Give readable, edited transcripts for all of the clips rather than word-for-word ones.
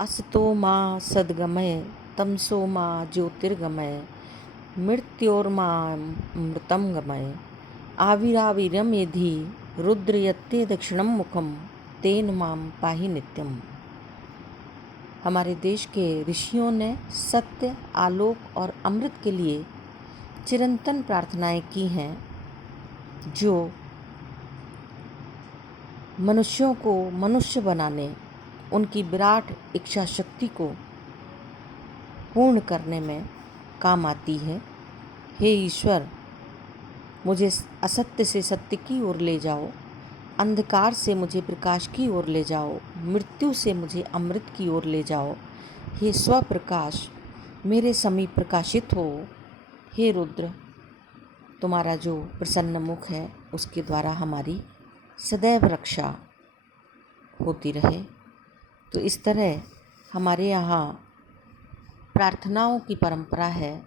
असतो मा सद्गमय तमसो मा ज्योतिर्गमय मृत्योर्मामृतं गमय आविराविरं यधि रुद्रयत्ते दक्षिणं मुखम तेन माम पाहि नित्यम। हमारे देश के ऋषियों ने सत्य, आलोक और अमृत के लिए चिरंतन प्रार्थनाएं की हैं, जो मनुष्यों को मनुष्य बनाने, उनकी विराट इच्छा शक्ति को पूर्ण करने में काम आती है। हे ईश्वर, मुझे असत्य से सत्य की ओर ले जाओ, अंधकार से मुझे प्रकाश की ओर ले जाओ, मृत्यु से मुझे अमृत की ओर ले जाओ। हे स्वप्रकाश, मेरे समीप प्रकाशित हो। हे रुद्र, तुम्हारा जो प्रसन्न मुख है उसके द्वारा हमारी सदैव रक्षा होती रहे। तो इस तरह हमारे यहाँ प्रार्थनाओं की परंपरा है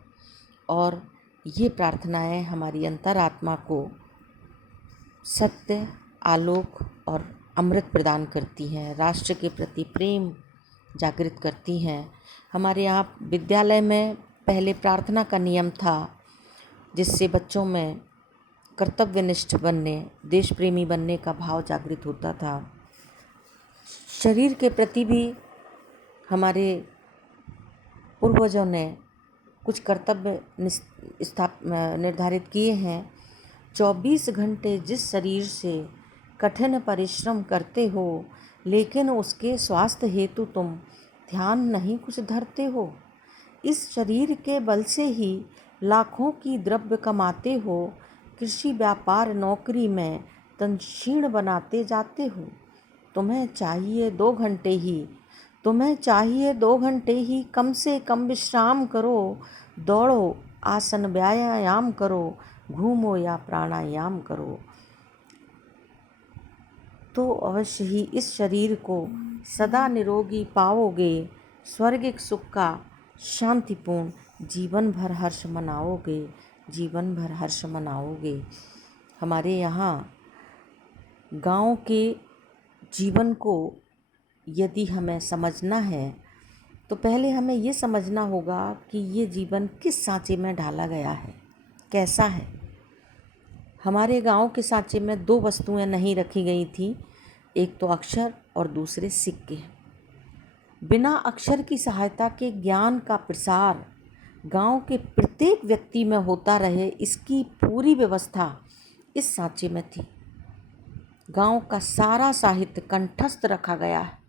और ये प्रार्थनाएं हमारी अंतरात्मा को सत्य, आलोक और अमृत प्रदान करती हैं, राष्ट्र के प्रति प्रेम जागृत करती हैं। हमारे यहाँ विद्यालय में पहले प्रार्थना का नियम था, जिससे बच्चों में कर्तव्यनिष्ठ बनने, देश प्रेमी बनने का भाव जागृत होता था। शरीर के प्रति भी हमारे पूर्वजों ने कुछ कर्तव्य निर्धारित किए हैं। 24 घंटे जिस शरीर से कठिन परिश्रम करते हो, लेकिन उसके स्वास्थ्य हेतु तुम ध्यान नहीं कुछ धरते हो। इस शरीर के बल से ही लाखों की द्रव्य कमाते हो, कृषि, व्यापार, नौकरी में तन क्षीण बनाते जाते हो। तुम्हें चाहिए 2 घंटे ही कम से कम विश्राम करो, दौड़ो, आसन व्यायाम करो, घूमो या प्राणायाम करो, तो अवश्य ही इस शरीर को सदा निरोगी पाओगे। स्वर्गिक सुख का शांतिपूर्ण जीवन भर हर्ष मनाओगे। हमारे यहाँ गांव के जीवन को यदि हमें समझना है तो पहले हमें ये समझना होगा कि ये जीवन किस सांचे में ढाला गया है, कैसा है। हमारे गांव के सांचे में 2 वस्तुएं नहीं रखी गई थी, एक तो अक्षर और दूसरे सिक्के। बिना अक्षर की सहायता के ज्ञान का प्रसार गांव के प्रत्येक व्यक्ति में होता रहे, इसकी पूरी व्यवस्था इस सांचे में थी। गांव का सारा साहित्य कंठस्थ रखा गया है।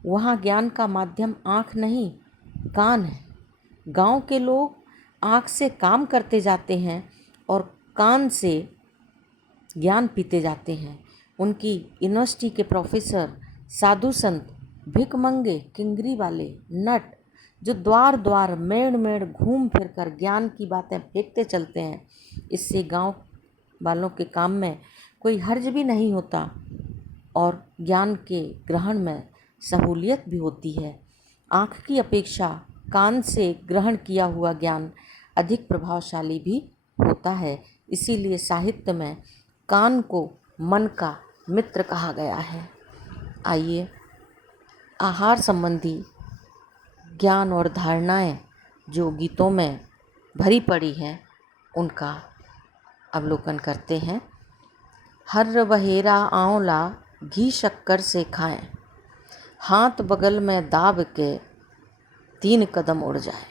वहाँ ज्ञान का माध्यम आँख नहीं, कान है। गांव के लोग आँख से काम करते जाते हैं और कान से ज्ञान पीते जाते हैं। उनकी यूनिवर्सिटी के प्रोफेसर, साधु संत, भिखमंगे, किंगरी वाले, नट, जो द्वार द्वार, मेड़ मेड़ घूम फिर कर ज्ञान की बातें फेंकते चलते हैं, इससे गांव वालों के काम में कोई हर्ज भी नहीं होता और ज्ञान के ग्रहण में सहूलियत भी होती है। आँख की अपेक्षा कान से ग्रहण किया हुआ ज्ञान अधिक प्रभावशाली भी होता है। इसीलिए साहित्य में कान को मन का मित्र कहा गया है। आइए, आहार संबंधी ज्ञान और धारणाएं जो गीतों में भरी पड़ी हैं, उनका अवलोकन करते हैं। हर्र बहेरा आंवला घी शक्कर से खाएं, हाथ बगल में दाब के 3 कदम उड़ जाए।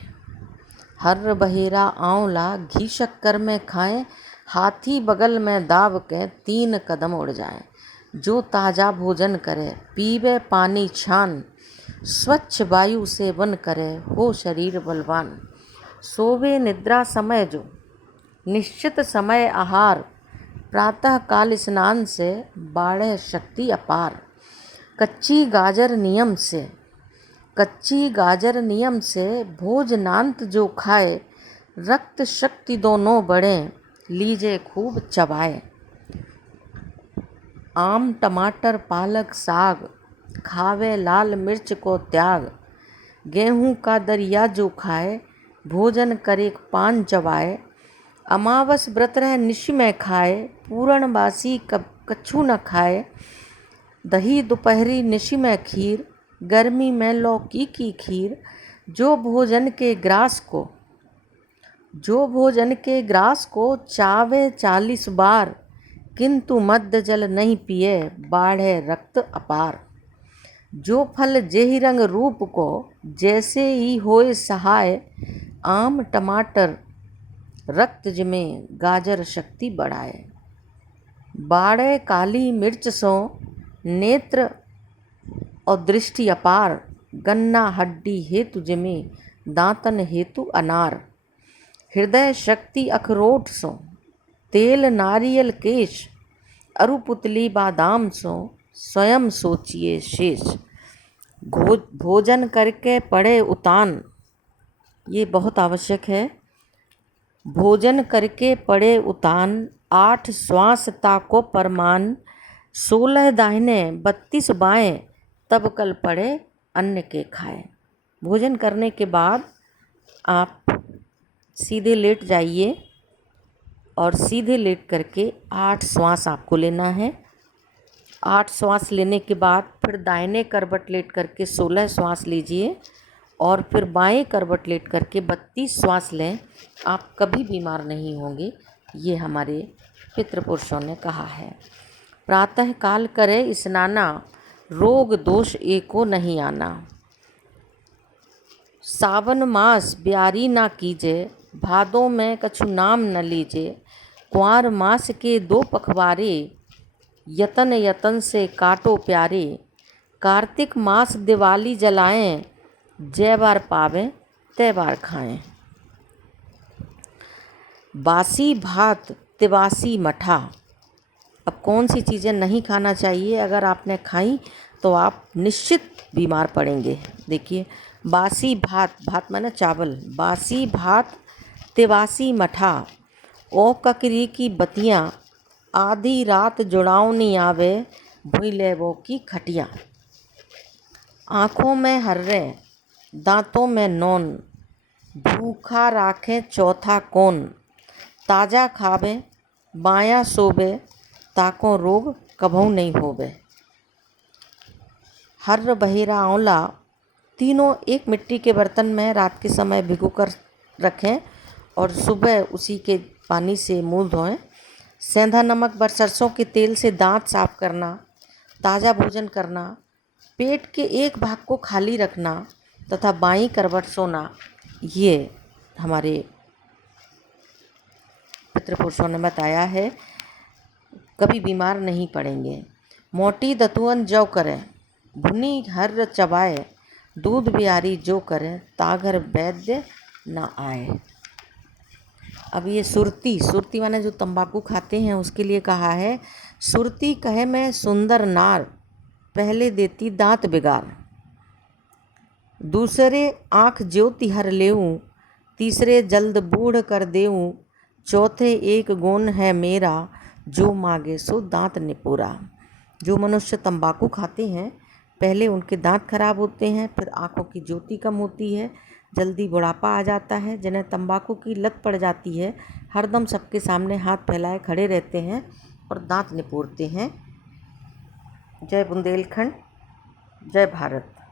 हर्र बहेरा आंवला घी शक्कर में खाएं, हाथी बगल में दाब के 3 कदम उड़ जाए। जो ताज़ा भोजन करे, पीवे पानी छान, स्वच्छ वायु सेवन करे, हो शरीर बलवान। सोवे निद्रा समय जो, निश्चित समय आहार, प्रातः काल स्नान से बाढ़े शक्ति अपार। कच्ची गाजर नियम से भोजनांत जो खाए, रक्त शक्ति दोनों बढ़े, लीजे खूब चबाए। आम, टमाटर, पालक, साग, खावे लाल मिर्च को त्याग। गेहूं का दरिया जो खाए, भोजन करे पान चबाए। अमावस व्रत रह निशि में खाए, पूरणबासी कछू न खाए। दही दोपहरी निशि में खीर, गर्मी में लौकी की खीर। जो भोजन के ग्रास को चावे 40 बार, किंतु मद्य जल नहीं पिए, बाढ़े रक्त अपार। जो फल जेहि रंग रूप को, जैसे ही होए सहाय, आम टमाटर रक्त जिमे, गाजर शक्ति बढ़ाए। बाड़े काली मिर्च सो, नेत्र और दृष्टि अपार। गन्ना हड्डी हेतु जिमे, दांतन हेतु अनार। हृदय शक्ति अखरोट सो, तेल नारियल केश। अरु पुतली बादाम सो, स्वयं सोचिए शेष। भोजन करके पड़े उतान, ये बहुत आवश्यक है। भोजन करके पड़े उतान, 8 श्वास ताको परमान। 16 दाहिने 32 बाएं, तब कल पड़े अन्न के खाए। भोजन करने के बाद आप सीधे लेट जाइए और सीधे लेट करके 8 श्वास आपको लेना है। 8 श्वास लेने के बाद फिर दाहिने करवट लेट करके 16 श्वास लीजिए और फिर बाएं करवट लेट करके 32 श्वास लें। आप कभी बीमार नहीं होंगे, ये हमारे पितृपुरुषों ने कहा है। प्रातः काल करे स्नाना, रोग दोष एको नहीं आना। सावन मास ब्यारी ना कीजे, भादों में कछु नाम न लीजे। कुंवार मास के 2 पखवारे, यतन यतन से काटो प्यारे। कार्तिक मास दिवाली जलाएं, जय बार पावें तय बार खाएं। बासी भात तिवासी मठा। अब कौन सी चीज़ें नहीं खाना चाहिए, अगर आपने खाई तो आप निश्चित बीमार पड़ेंगे। देखिए, बासी भात, भात माने चावल। बासी भात तिवासी मठा। ओ ककरी की बतियाँ, आधी रात जुड़ावनी आवे, भूई ले वो की खटियाँ। आँखों में हर्रे, दांतों में नौन, भूखा राखें चौथा कौन। ताजा खावे, बाया सोबे, ताको रोग कभू नहीं होवे। हर्र बहेरा आंवला, तीनों एक मिट्टी के बर्तन में रात के समय भिगो कर रखें और सुबह उसी के पानी से मुंह धोएं। सेंधा नमक व सरसों के तेल से दांत साफ करना, ताज़ा भोजन करना, पेट के एक भाग को खाली रखना तथा बाईं करवट सोना, ये हमारे पितृपुरुषों ने बताया है। कभी बीमार नहीं पड़ेंगे। मोटी दतुअन जौ करें, भुनी हर्र चबाए। दूध बिहारी जो करें, ताघर वैद्य न आए। अब ये सुरती माने जो तंबाकू खाते हैं उसके लिए कहा है। सुरती कहे मैं सुंदर नार, पहले देती दांत बिगार। दूसरे आँख ज्योति हर लेऊँ, तीसरे जल्द बूढ़ कर देऊँ। चौथे एक गुण है मेरा, जो मांगे सो दांत निपुरा। जो मनुष्य तंबाकू खाते हैं, पहले उनके दांत खराब होते हैं, फिर आँखों की ज्योति कम होती है, जल्दी बुढ़ापा आ जाता है। जिन्हें तंबाकू की लत पड़ जाती है, हरदम सबके सामने हाथ फैलाए खड़े रहते हैं और दांत निपोरते हैं। जय बुंदेलखंड, जय भारत।